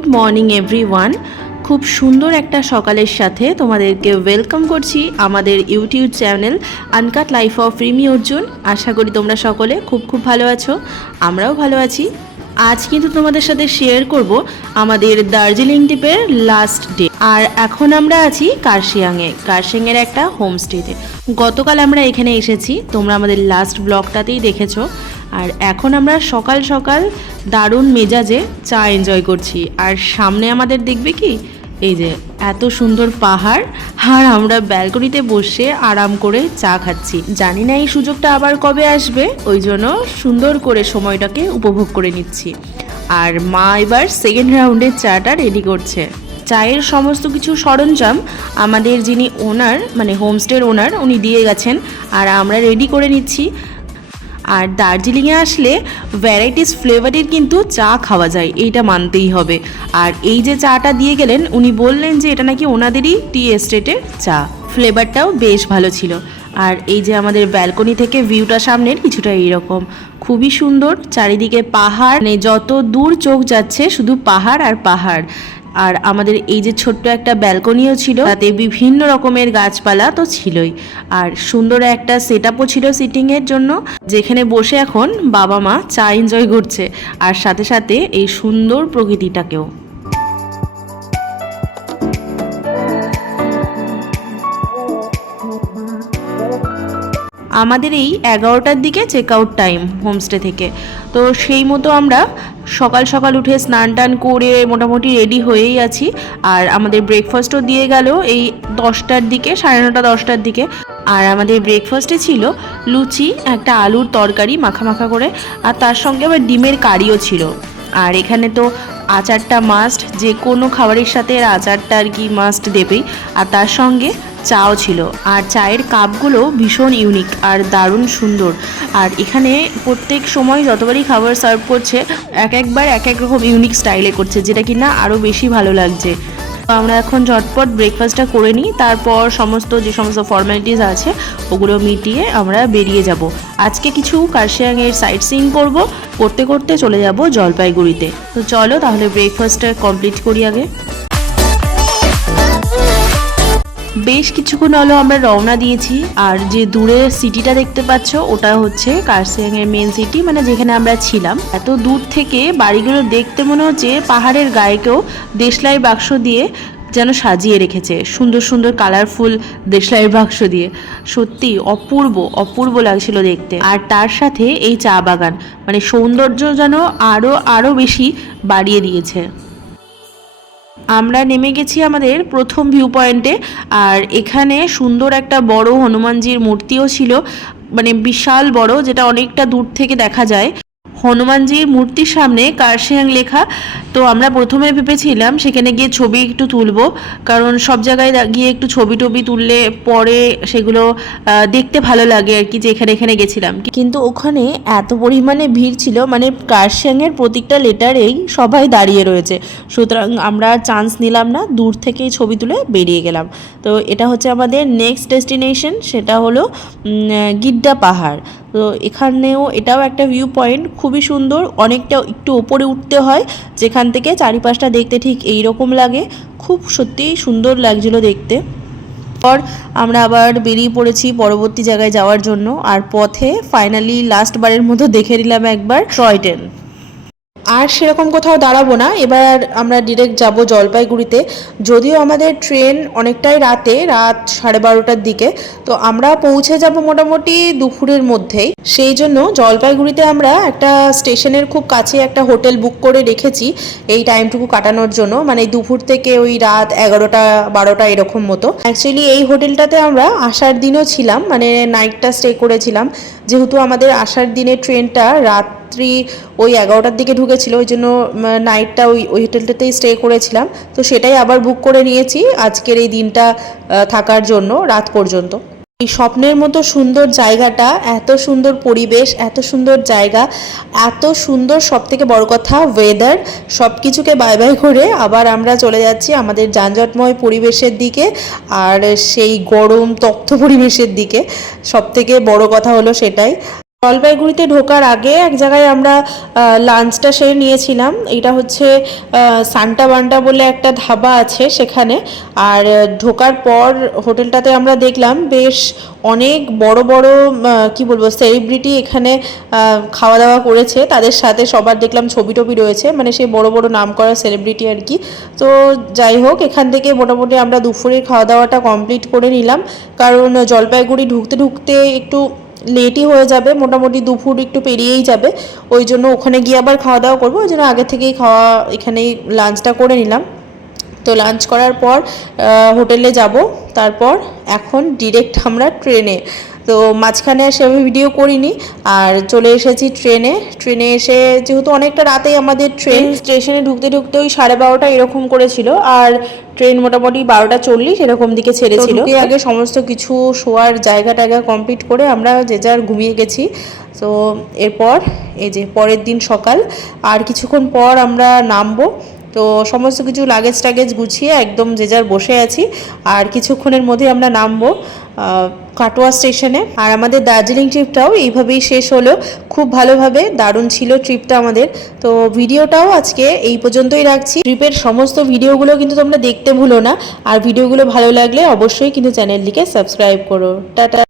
Good morning everyone. খুব সুন্দর একটা সকালের সাথে তোমাদেরকে ওয়েলকাম করছি আমাদের YouTube channel uncut life of Rimi Arjun আশা করি তোমরা সকলে খুব খুব ভালো আছো, আমরাও ভালো আছি। আজ কিন্তু তোমাদের সাথে শেয়ার করব আমাদের দার্জিলিং ট্রিপের লাস্ট ডে আর এখন আমরা আছি কার্শিয়াংয়ে। কার্শিয়াংয়ের একটা হোমস্টেতে গতকাল আমরা এখানে এসেছি, তোমরা আমাদের লাস্ট ব্লগটাতেই দেখেছ। আর এখন আমরা সকাল সকাল দারুণ মেজাজে চা এনজয় করছি। আর সামনে আমাদের দেখবে কি? এই যে এত সুন্দর পাহাড়। আর আমরা ব্যালকনিতে বসে আরাম করে চা খাচ্ছি। জানি না এই সুযোগটা আবার কবে আসবে, ওই জন্য সুন্দর করে সময়টাকে উপভোগ করে নিচ্ছি। আর মা এবার সেকেন্ড রাউন্ডের চাটা রেডি করছে। চায়ের সমস্ত কিছু সরঞ্জাম আমাদের যিনি ওনার মানে হোমস্টের ওনার উনি দিয়ে গেছেন। আর আমরা রেডি করে নিচ্ছি। আর দার্জিলিংয়ে আসলে ভ্যারাইটিস ফ্লেভারের কিন্তু চা খাওয়া যায়, এইটা মানতেই হবে। আর এই যে চাটা দিয়ে গেলেন, উনি বললেন যে এটা নাকি ওনাদেরই টি এস্টেটের চা। ফ্লেভারটাও বেশ ভালো ছিল। আর এই যে আমাদের ব্যালকনি থেকে ভিউটা সামনের, কিছুটা এইরকম। খুবই সুন্দর, চারিদিকে পাহাড় মানে যত দূর চোখ যাচ্ছে, শুধু পাহাড় আর পাহাড়। আর আমাদের এই যে ছোট্ট একটা ব্যালকনিও ছিল, তাতে বিভিন্ন রকমের গাছপালা তো ছিলই। আর সুন্দর একটা সেট আপও ছিল সিটিংয়ের জন্য, যেখানে বসে এখন বাবা মা চা এনজয় করছে, আর সাথে সাথে এই সুন্দর প্রকৃতিটাকেও। আমাদের এই এগারোটার দিকে চেক আউট টাইম হোমস্টে থেকে। তো সেই মতো আমরা সকাল সকাল উঠে স্নান টান করে মোটামুটি রেডি হয়েই আছি। আর আমাদের ব্রেকফাস্টও দিয়ে গেল এই দশটার দিকে, সাড়ে নটা দশটার দিকে। আর আমাদের ব্রেকফাস্টে ছিল লুচি, একটা আলুর তরকারি মাখা মাখা করে। আর তার সঙ্গে আবার ডিমের কারিও ছিল। আর এখানে তো আচারটা মাস্ট যে কোনো খাবারের সাথে এর আচারটা আর কি মাস্ট দেবেই আর তার সঙ্গে চাও ছিল। আর চায়ের কাপগুলো ভীষণ ইউনিক আর দারুণ সুন্দর। আর এখানে প্রত্যেক সময় যতবারই খাবার সার্ভ করছে, এক একবার এক এক রকম ইউনিক স্টাইলে করছে, যেটা কি না আরও বেশি ভালো লাগছে। আমরা এখন ঝটপট ব্রেকফাস্টটা করে নিই। তারপর সমস্ত যে সমস্ত ফর্মালিটিস আছে, ওগুলো মিটিয়ে আমরা বেরিয়ে যাব। আজকে কিছু কার্শিয়াংয়ের সাইট সিইং করব। করতে করতে চলে যাব জলপাইগুড়িতে। তো চলো তাহলে ব্রেকফাস্টটা কমপ্লিট করি আগে। বেশ কিছুক্ষণ হলো আমরা রওনা দিয়েছি, আর যে দূরে সিটিটা দেখতে পাচ্ছ, ওটা হচ্ছে কার্সিয়াং এর মেন সিটি মানে যেখানে আমরা ছিলাম। এত দূর থেকে বাড়িগুলো দেখতে মনে হচ্ছে পাহাড়ের গায়েকেও দেশলাই বাক্স দিয়ে যেন সাজিয়ে রেখেছে। সুন্দর সুন্দর কালারফুল দেশলাই বাক্স দিয়ে। সত্যি অপূর্ব অপূর্ব লাগছিল দেখতে। আর তার সাথে এই চা বাগান মানে সৌন্দর্য যেন আরও আরও বেশি বাড়িয়ে দিয়েছে। আমরা নেমে গেছি আমাদের প্রথম ভিউ পয়েন্টে আর এখানে সুন্দর একটা বড় হনুমানজির মূর্তিও ছিল মানে বিশাল বড়, যেটা অনেকটা দূর থেকে দেখা যায়। হনুমানজির মূর্তির সামনে কার্শিয়াং লেখা। তো আমরা প্রথমে ভেবেছিলাম সেখানে গিয়ে ছবি একটু তুলবো, কারণ সব জায়গায় গিয়ে একটু ছবি টবি তুললে পরে সেগুলো দেখতে ভালো লাগে আর কি যে এখানে এখানে গেছিলাম। কিন্তু ওখানে এত পরিমাণে ভিড় ছিল মানে কার্শিয়াংয়ের প্রত্যেকটা লেটারেই সবাই দাঁড়িয়ে রয়েছে। সুতরাং আমরা চান্স নিলাম না, দূর থেকেই ছবি তুলে বেরিয়ে গেলাম। তো এটা হচ্ছে আমাদের নেক্সট ডেস্টিনেশন সেটা হলো গিড্ডা পাহাড়। তো এখানেও এটাও একটা ভিউ পয়েন্ট খুবই সুন্দর, অনেকটা একটু ওপরে উঠতে হয়, যেখান থেকে চারিপাশটা দেখতে ঠিক এই রকম লাগে, খুব সত্যিই সুন্দর লাগছিল দেখতে। পর আমরা আবার বেরিয়ে পড়েছি পরবর্তী জায়গায় যাওয়ার জন্য, আর পথে ফাইনালি লাস্ট বারের মতো দেখে নিলাম একবার টয় ট্রেন আর সেরকম কোথাও দাঁড়াবো না। এবার আমরা ডিরেক্ট যাব জলপাইগুড়িতে। যদিও আমাদের ট্রেন অনেকটাই রাতে, রাত সাড়ে বারোটার দিকে। তো আমরা পৌঁছে যাব মোটামুটি দুপুরের মধ্যেই। সেই জন্য জলপাইগুড়িতে আমরা একটা স্টেশনের খুব কাছে একটা হোটেল বুক করে রেখেছি এই টাইমটুকু কাটানোর জন্য। মানে দুপুর থেকে ওই রাত এগারোটা, বারোটা এরকম মতো। অ্যাকচুয়ালি এই হোটেলটাতে আমরা আসার দিনও ছিলাম। মানে নাইটটা স্টে করেছিলাম। যেহেতু আমাদের আসার দিনে ট্রেনটা রাত্রি ওই এগারোটার দিকে ঢুকেছিল, ওই জন্য নাইটটা ওই ওই হোটেলটাতেই স্টে করেছিলাম। তো সেটাই আবার বুক করে নিয়েছি আজকের এই দিনটা থাকার জন্য, রাত পর্যন্ত। এই স্বপ্নের মতো সুন্দর জায়গাটা, এত সুন্দর পরিবেশ, এত সুন্দর জায়গা, এত সুন্দর সব থেকে বড় কথা ওয়েদার সব কিছুকে বাই বাই করে আবার আমরা চলে যাচ্ছি আমাদের যানজটময় পরিবেশের দিকে আর সেই গরম তপ্ত পরিবেশের দিকে। সব থেকে বড় কথা হলো সেটাই। জলপাইগুড়িতে ঢোকার আগে এক জায়গায় আমরা লাঞ্চটা সেরে নিয়েছিলাম। এটা হচ্ছে সান্টা বান্টা বলে একটা ধাবা আছে সেখানে। আর ঢোকার পর হোটেলটাতে আমরা দেখলাম, বেশ অনেক বড় বড় কি বলব সেলিব্রিটি এখানে খাওয়া দাওয়া করেছে। তাদের সাথে সবার দেখলাম ছবি টবি রয়েছে। মানে সেই বড় বড় নাম করা সেলিব্রিটি আর কি। তো যাই হোক, এখান থেকে মোটামুটি আমরা দুপুরের খাওয়া দাওয়াটা কমপ্লিট করে নিলাম। কারণ জলপাইগুড়ি ঢুকতে ঢুকতে একটু লেটই হয়ে যাবে, মোটামুটি দুপুর একটু পেরিয়েই যাবে। ওই জন্য ওখানে গিয়ে আবার খাওয়া দাওয়া করব, ওই জন্য আগে থেকেই খাওয়া এখানেই লাঞ্চটা করে নিলাম। তো লাঞ্চ করার পর হোটেলে যাব, তারপর এখন ডিরেক্ট আমরা ট্রেনে তো মাঝখানে সেভাবে ভিডিও করিনি আর চলে এসেছি ট্রেনে। ট্রেনে এসে যেহেতু অনেকটা রাতেই আমাদের ট্রেন স্টেশনে ঢুকতে ঢুকতে ওই সাড়ে বারোটা এরকম করেছিল আর ট্রেন মোটামুটি বারোটা চল্লিশ এরকম দিকে ছেড়েছিল। আগে সমস্ত কিছু শোয়ার জায়গা টায়গা কমপ্লিট করে আমরা যে যার ঘুমিয়ে গেছি। তো এরপর এই যে পরের দিন সকাল আর কিছুক্ষণ পর আমরা নামবো। তো সমস্ত কিছু লাগেজ টাগেজ গুছিয়ে একদম যে যার বসে আছি আর কিছুক্ষণের মধ্যে আমরা নামবো। কাটোয়া স্টেশনে। আর আমাদের দার্জিলিং ট্রিপটাও এইভাবেই শেষ হলো। খুব ভালোভাবে দারুণ ছিল ট্রিপটা আমাদের। তো ভিডিওটাও আজকে এই পর্যন্তই রাখছি। ট্রিপের সমস্ত ভিডিওগুলো কিন্তু তোমরা দেখতে ভুলো না। আর ভিডিওগুলো ভালো লাগলে অবশ্যই কিন্তু চ্যানেলটিকে সাবস্ক্রাইব করো। টাটা।